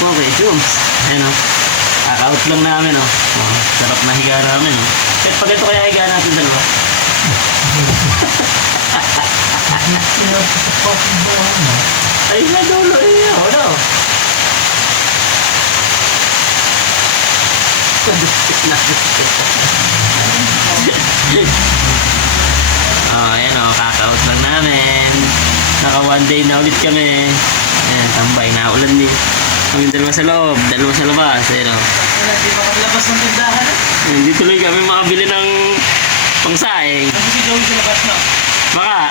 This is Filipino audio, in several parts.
po, Kuya Jums. Ayan o. Kakaut lang namin o. Oh, sarap na higa namin o. Kahit pag ito kaya higa natin dalawa. Ay, sa dulo eh. O, no? Oh, ayan o. Kakaut lang namin. Naka 1 day na ulit kami. Ayan, tambay na ulan din. Kami dalawa sa loob, dalawa sa labas. Ayan o. Wala, di makalabas ng tindahan. Hindi tuloy kami makabili ng pangsaing. Ano si Joey sa labas na? Baka,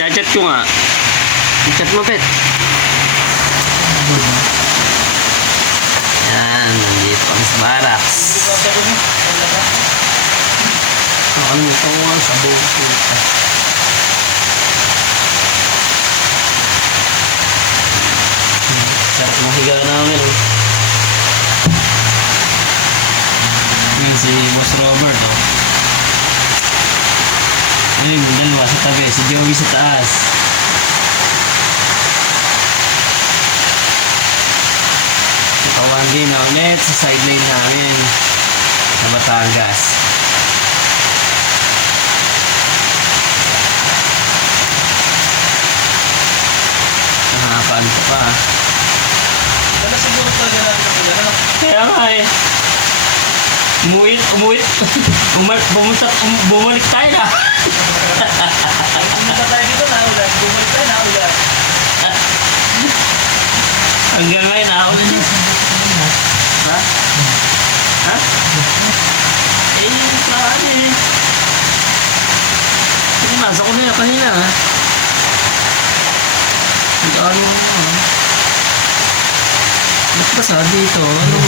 chat ko nga. Chat mo, Pet. Yan, nandito kami sa barracks. Hindi ba sabi mo? Wala. Ano ito nga sa buko. Sarap na higa namin. Yan si Boss Robert. Oh. Ayun, dalawa sa tabi. Si Joey sa taas. Nakawagi na ulit sa sideline namin sa Batangas. Nakakapaan ko pa. Wala siguro talaga natin ang pagkala. Kaya nga eh. Bumalik tayo na. Pumunta tayo dito na ulan. Bumalik tayo na ulan. Hanggang ngayon nakaulan yun. Ha? Ha? Eh, saan eh. Sige, nasa ko na yan kanina ha. Ano mo ha? Ba't ba sa dito? Ano?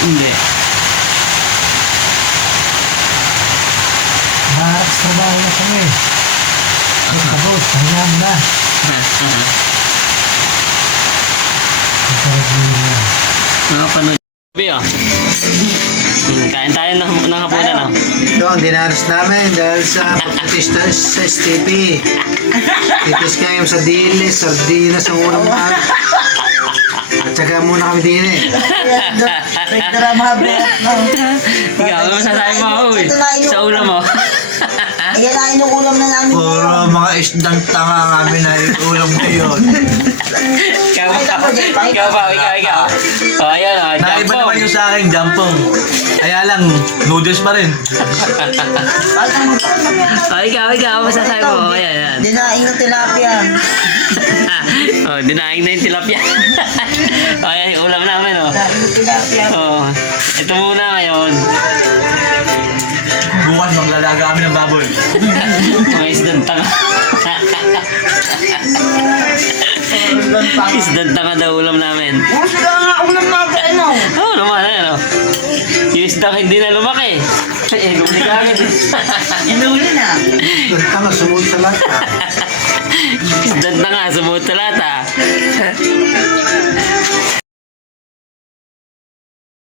Hindi. Barracks trabaho na kami. Tapos, hayaan na. Nakapanood. Sabi ah. Kain tayo ng hapunan ah. Ito ang dinaras namin dahil sa pagputista sa STP. Titis kayo sa dilis, sardinas ang unang mahal. At saka muna kami din eh. Ikaw, ano masasabi mo uy? Sa ulam mo. Ayan na inuulam na namin. Puro mga isdang tanga kami na ulam ngayon. Ikaw ba? O, ayan o, Naiba naman yung sa akin, jampong. Kaya lang, noodles pa rin. O, ikaw, masasabi mo. O, ayan. Dinaing ng tilapia. O, dinaing na yung tilapia. O, ayan yung ulam namin o. Dinaing ng tilapia. O, ito muna ngayon. Bukas maglalaga kami ng baboy. Mga isdang tanga. Isdang tanga daw ulam namin. Gusto ka nga ulam natin, ano? Oo naman, ano. Yung isdang hindi na lumaki. Eh, lumaki ka agad. Inuli na. Isdang tanga, sumunod sa lahat. Isdang tanga, sumuot sa lata.